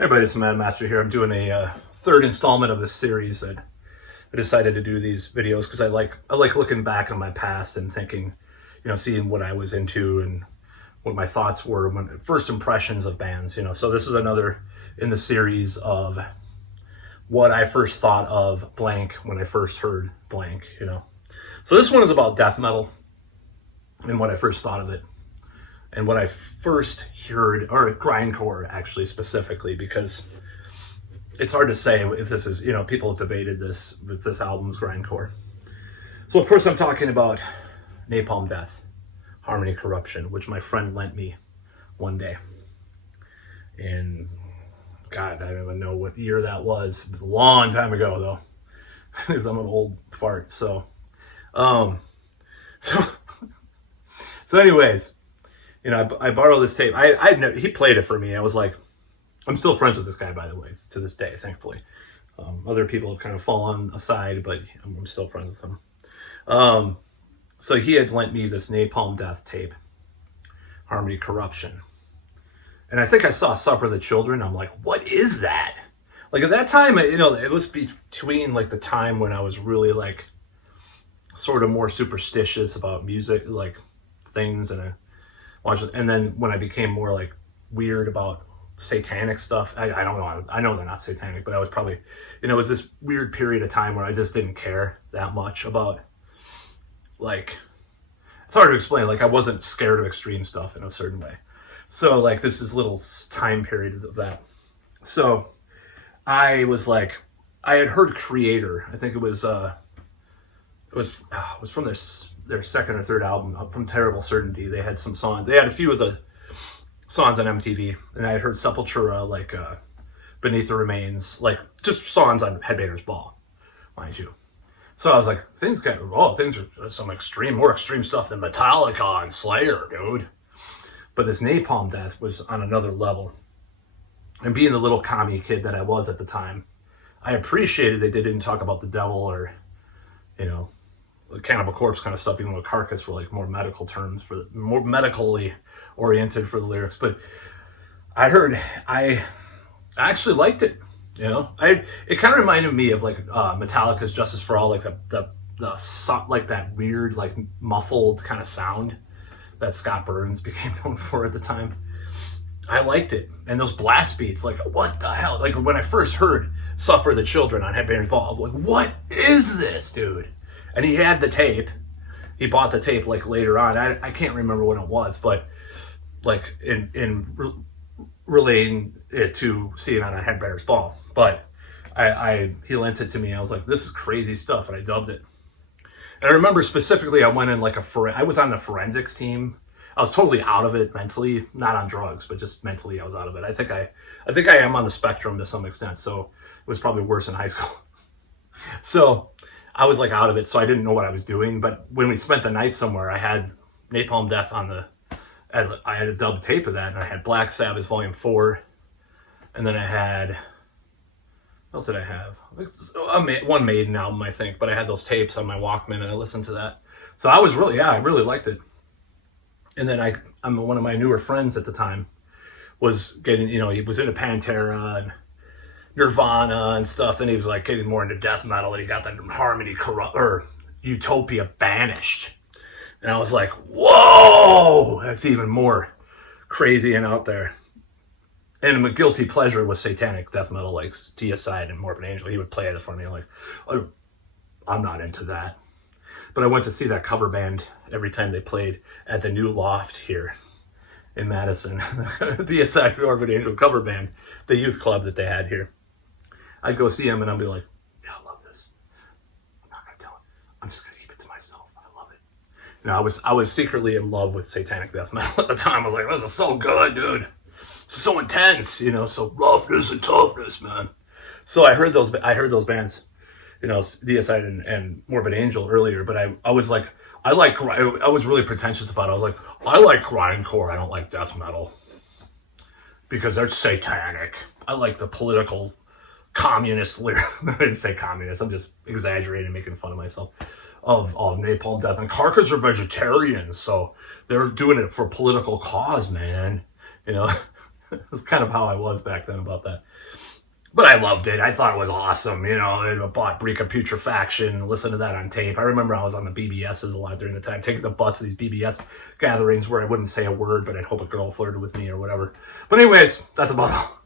Everybody, it's Mad Master here. I'm doing a third installment of this series that I decided to do these videos because I like looking back on my past and thinking, seeing what I was into and what my thoughts were when first impressions of bands. So this is another in the series of what I first thought of blank when I first heard blank. So this one is about death metal and what I first thought of it. And what I first heard, or grindcore actually specifically, because it's hard to say if this is, people have debated this, if this album's grindcore. So of course I'm talking about Napalm Death, Harmony Corruption, which my friend lent me one day. And God, I don't even know what year that was. It was a long time ago though, because I'm an old fart. So anyways, I borrowed this tape. He played it for me. I was like, I'm still friends with this guy, by the way, to this day, thankfully. Other people have kind of fallen aside, but I'm still friends with him. So he had lent me this Napalm Death tape, Harmony Corruption. And I think I saw Suffer the Children. I'm like, what is that? Like at that time, it was between like the time when I was really like sort of more superstitious about music, like things, and I watched it. And then when I became more like weird about satanic stuff, I don't know. I know they're not satanic, but I was probably, it was this weird period of time where I just didn't care that much about, like, it's hard to explain. Like I wasn't scared of extreme stuff in a certain way. So like this is little time period of that. So I was like, I had heard Creator. I think it was from their second or third album, From Terrible Certainty. They had some songs. They had a few of the songs on MTV, and I had heard Sepultura, like Beneath the Remains, like just songs on Headbangers Ball, mind you. So I was like, things are some more extreme stuff than Metallica and Slayer, dude. But this Napalm Death was on another level. And being the little commie kid that I was at the time, I appreciated that they didn't talk about the devil or, Cannibal Corpse kind of stuff, even though Carcass were like more medical terms, more medically oriented for the lyrics. But I actually liked it. It kind of reminded me of like Metallica's Justice for All, like the like that weird like muffled kind of sound that Scott Burns became known for at the time. I liked it, and those blast beats, like what the hell? Like when I first heard Suffer the Children on Headbangers Ball, I'm like, what is this, dude? And he had the tape. He bought the tape like later on. I can't remember what it was, but like in relating it to seeing it on a Headbangers Ball. But he lent it to me. I was like, this is crazy stuff, and I dubbed it. And I remember specifically, I went in like I was on the forensics team. I was totally out of it mentally, not on drugs, but just mentally I was out of it. I think I am on the spectrum to some extent, so it was probably worse in high school. So I was like out of it, so I didn't know what I was doing. But when we spent the night somewhere, I had Napalm Death I had a dub tape of that, and I had Black Sabbath Volume 4, and then I had, what else did I have? One Maiden album, I think, but I had those tapes on my Walkman, and I listened to that. So I really liked it. And then one of my newer friends at the time was getting, he was into Pantera and Nirvana and stuff. Then he was like getting more into death metal, and he got the Harmony or Utopia Banished. And I was like, whoa, that's even more crazy and out there. And my guilty pleasure was satanic death metal, like Deicide and Morbid Angel. He would play it for me. I'm like, oh, I'm not into that. But I went to see that cover band every time they played at the new loft here in Madison. Deicide Morbid Angel cover band, the youth club that they had here. I'd go see them and I'd be like, yeah, I love this. I'm not going to tell him. I'm just going to keep it to myself. I love it. I was secretly in love with satanic death metal at the time. I was like, this is so good, dude. It's so intense, so roughness and toughness, man. So I heard those bands, Deicide and Morbid Angel earlier, but I was like, I was really pretentious about it. I was like, I like grindcore. I don't like death metal because they're satanic. I like the political communist lyrics. I didn't say communist. I'm just exaggerating, making fun of myself. Of Napalm Death. And Carcass are vegetarians, so they're doing it for political cause, man. That's kind of how I was back then about that. But I loved it. I thought it was awesome. You know, I bought Break of Putrefaction, listened to that on tape. I remember I was on the BBSs a lot during the time, taking the bus to these BBS gatherings where I wouldn't say a word, but I'd hope a girl flirted with me or whatever. But anyways, that's about all.